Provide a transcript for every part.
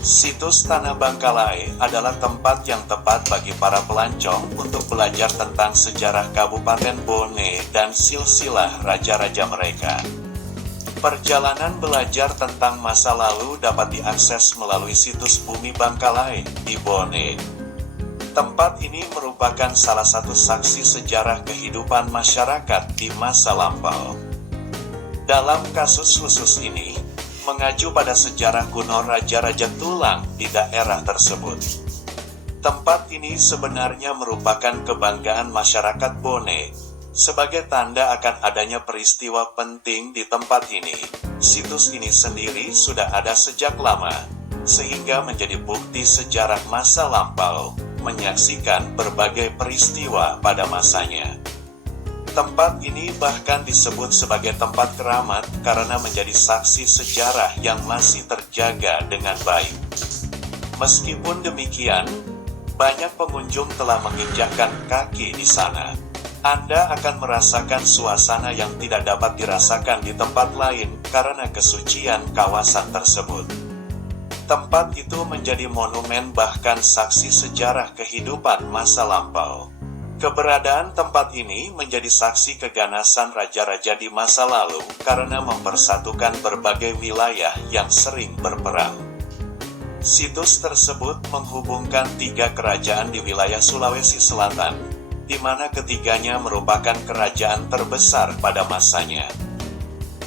Situs Tanah Bangkalai adalah tempat yang tepat bagi para pelancong untuk belajar tentang sejarah Kabupaten Bone dan silsilah raja-raja mereka. Perjalanan belajar tentang masa lalu dapat diakses melalui situs Bumi Bangkalai di Bone. Tempat ini merupakan salah satu saksi sejarah kehidupan masyarakat di masa lampau. Dalam kasus khusus ini, mengacu pada sejarah kuno raja-raja tulang di daerah tersebut. Tempat ini sebenarnya merupakan kebanggaan masyarakat Bone. Sebagai tanda akan adanya peristiwa penting di tempat ini, situs ini sendiri sudah ada sejak lama, sehingga menjadi bukti sejarah masa lampau, menyaksikan berbagai peristiwa pada masanya. Tempat ini bahkan disebut sebagai tempat keramat karena menjadi saksi sejarah yang masih terjaga dengan baik. Meskipun demikian, banyak pengunjung telah menginjakkan kaki di sana. Anda akan merasakan suasana yang tidak dapat dirasakan di tempat lain karena kesucian kawasan tersebut. Tempat itu menjadi monumen bahkan saksi sejarah kehidupan masa lampau. Keberadaan tempat ini menjadi saksi keganasan raja-raja di masa lalu karena mempersatukan berbagai wilayah yang sering berperang. Situs tersebut menghubungkan 3 kerajaan di wilayah Sulawesi Selatan, di mana ketiganya merupakan kerajaan terbesar pada masanya.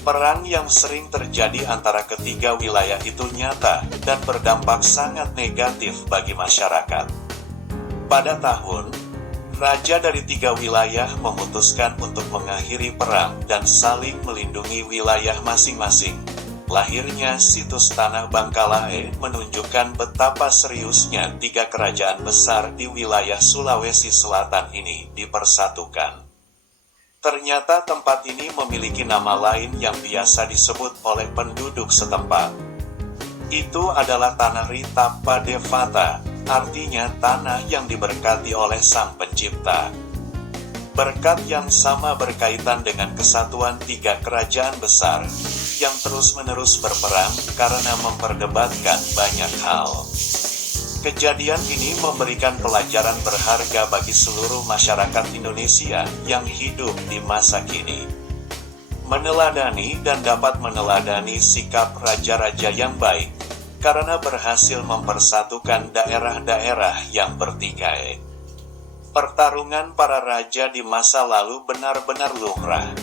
Perang yang sering terjadi antara ketiga wilayah itu nyata dan berdampak sangat negatif bagi masyarakat. Pada tahun Raja dari 3 wilayah memutuskan untuk mengakhiri perang dan saling melindungi wilayah masing-masing. Lahirnya situs Tanah Bangkalai menunjukkan betapa seriusnya 3 kerajaan besar di wilayah Sulawesi Selatan ini dipersatukan. Ternyata tempat ini memiliki nama lain yang biasa disebut oleh penduduk setempat. Itu adalah Tanah Ritapa Devata, artinya tanah yang diberkati oleh Sang Pencipta. Berkat yang sama berkaitan dengan kesatuan 3 kerajaan besar yang terus-menerus berperang karena memperdebatkan banyak hal. Kejadian ini memberikan pelajaran berharga bagi seluruh masyarakat Indonesia yang hidup di masa kini. Meneladani dan dapat meneladani sikap raja-raja yang baik karena berhasil mempersatukan daerah-daerah yang bertikai. Pertarungan para raja di masa lalu benar-benar lumrah.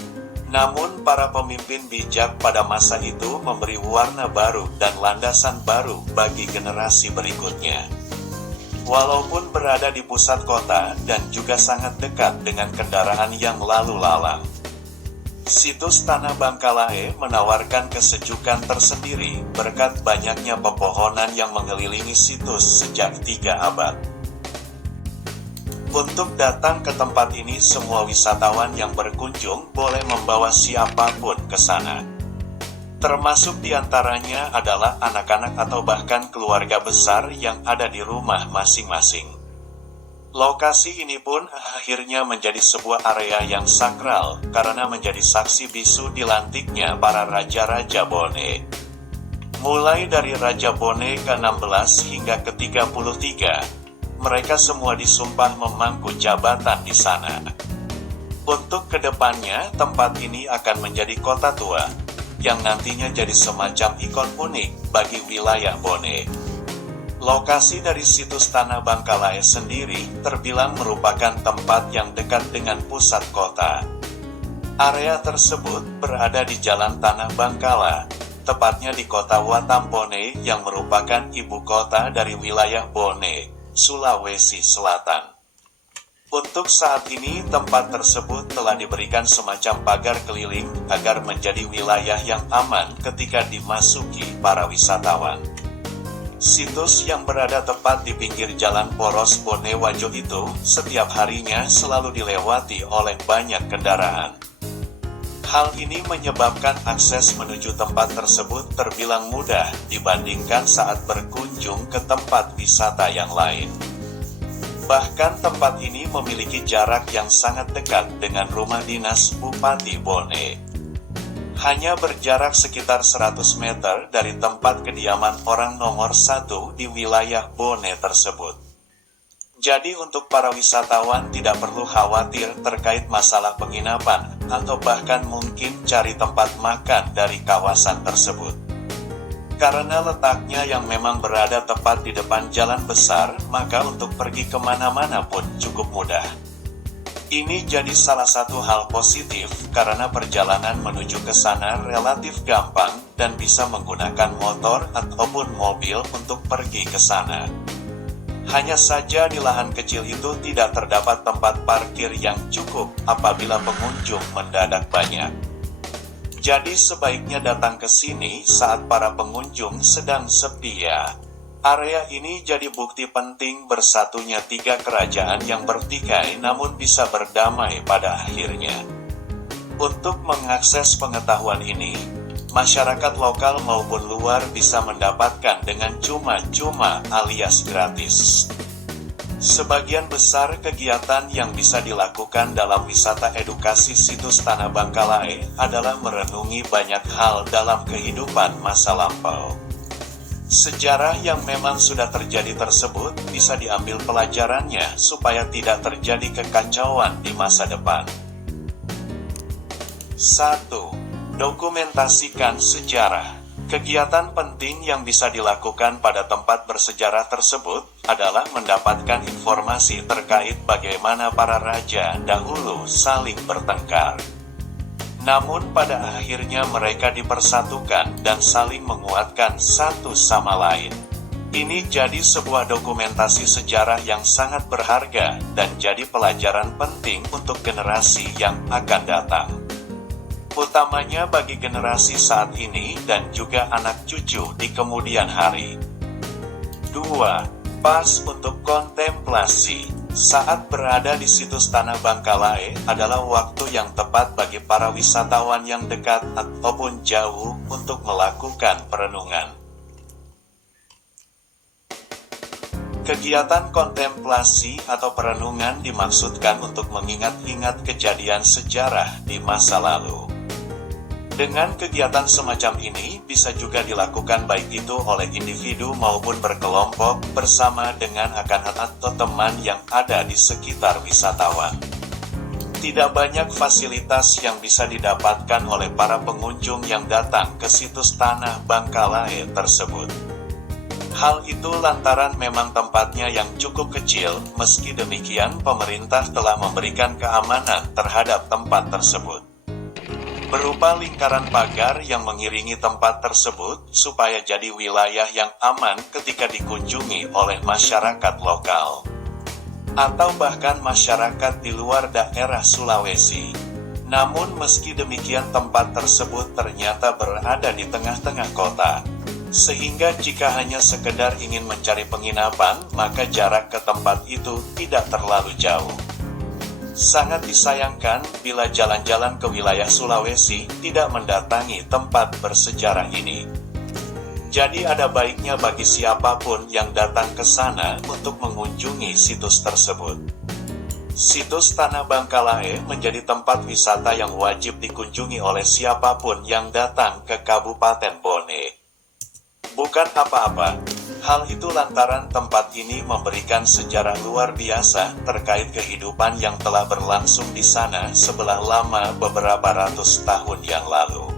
Namun para pemimpin bijak pada masa itu memberi warna baru dan landasan baru bagi generasi berikutnya. Walaupun berada di pusat kota dan juga sangat dekat dengan kendaraan yang lalu lalang, situs Tanah Bangkalai menawarkan kesejukan tersendiri berkat banyaknya pepohonan yang mengelilingi situs sejak 3 abad. Untuk datang ke tempat ini, semua wisatawan yang berkunjung boleh membawa siapapun ke sana. Termasuk diantaranya adalah anak-anak atau bahkan keluarga besar yang ada di rumah masing-masing. Lokasi ini pun akhirnya menjadi sebuah area yang sakral karena menjadi saksi bisu dilantiknya para raja-raja Bone. Mulai dari Raja Bone ke-16 hingga ke-33, mereka semua disumpah memangku jabatan di sana. Untuk kedepannya, tempat ini akan menjadi kota tua, yang nantinya jadi semacam ikon unik bagi wilayah Bone. Lokasi dari situs Tanah Bangkalai sendiri terbilang merupakan tempat yang dekat dengan pusat kota. Area tersebut berada di Jalan Tanah Bangkala, tepatnya di kota Watampone yang merupakan ibu kota dari wilayah Bone, Sulawesi Selatan. Untuk saat ini, tempat tersebut telah diberikan semacam pagar keliling agar menjadi wilayah yang aman ketika dimasuki para wisatawan. Situs yang berada tepat di pinggir jalan poros Bonewajo itu, setiap harinya selalu dilewati oleh banyak kendaraan. Hal ini menyebabkan akses menuju tempat tersebut terbilang mudah dibandingkan saat berkunjung ke tempat wisata yang lain. Bahkan tempat ini memiliki jarak yang sangat dekat dengan rumah dinas Bupati Bone. hanya berjarak sekitar 100 meter dari tempat kediaman orang nomor 1 di wilayah Bone tersebut. Jadi untuk para wisatawan tidak perlu khawatir terkait masalah penginapan, atau bahkan mungkin cari tempat makan dari kawasan tersebut. Karena letaknya yang memang berada tepat di depan jalan besar, maka untuk pergi kemana-mana pun cukup mudah. Ini jadi salah satu hal positif, karena perjalanan menuju ke sana relatif gampang, dan bisa menggunakan motor ataupun mobil untuk pergi ke sana. Hanya saja di lahan kecil itu tidak terdapat tempat parkir yang cukup apabila pengunjung mendadak banyak. Jadi sebaiknya datang ke sini saat para pengunjung sedang sepi ya. Area ini jadi bukti penting bersatunya 3 kerajaan yang bertikai namun bisa berdamai pada akhirnya. Untuk mengakses pengetahuan ini, masyarakat lokal maupun luar bisa mendapatkan dengan cuma-cuma alias gratis. Sebagian besar kegiatan yang bisa dilakukan dalam wisata edukasi situs Tanah Bangkalai adalah merenungi banyak hal dalam kehidupan masa lampau. Sejarah yang memang sudah terjadi tersebut bisa diambil pelajarannya supaya tidak terjadi kekacauan di masa depan. 1. Dokumentasikan sejarah. Kegiatan penting yang bisa dilakukan pada tempat bersejarah tersebut adalah mendapatkan informasi terkait bagaimana para raja dahulu saling bertengkar. Namun pada akhirnya mereka dipersatukan dan saling menguatkan satu sama lain. Ini jadi sebuah dokumentasi sejarah yang sangat berharga dan jadi pelajaran penting untuk generasi yang akan datang. Utamanya bagi generasi saat ini dan juga anak cucu di kemudian hari. 2. Pas untuk kontemplasi. Saat berada di situs Tanah Bangkalai adalah waktu yang tepat bagi para wisatawan yang dekat ataupun jauh untuk melakukan perenungan. Kegiatan kontemplasi atau perenungan dimaksudkan untuk mengingat-ingat kejadian sejarah di masa lalu. Dengan kegiatan semacam ini bisa juga dilakukan baik itu oleh individu maupun berkelompok bersama dengan akan atau teman yang ada di sekitar wisatawan. Tidak banyak fasilitas yang bisa didapatkan oleh para pengunjung yang datang ke situs Tanah Bangkalai tersebut. Hal itu lantaran memang tempatnya yang cukup kecil, meski demikian pemerintah telah memberikan keamanan terhadap tempat tersebut. Berupa lingkaran pagar yang mengiringi tempat tersebut supaya jadi wilayah yang aman ketika dikunjungi oleh masyarakat lokal atau bahkan masyarakat di luar daerah Sulawesi. Namun meski demikian tempat tersebut ternyata berada di tengah-tengah kota, sehingga jika hanya sekedar ingin mencari penginapan, maka jarak ke tempat itu tidak terlalu jauh. Sangat disayangkan bila jalan-jalan ke wilayah Sulawesi tidak mendatangi tempat bersejarah ini. Jadi ada baiknya bagi siapapun yang datang ke sana untuk mengunjungi situs tersebut. Situs Tanah Bangkalai menjadi tempat wisata yang wajib dikunjungi oleh siapapun yang datang ke Kabupaten Bone. Bukan apa-apa. Hal itu lantaran tempat ini memberikan sejarah luar biasa terkait kehidupan yang telah berlangsung di sana sebelah lama beberapa ratus tahun yang lalu.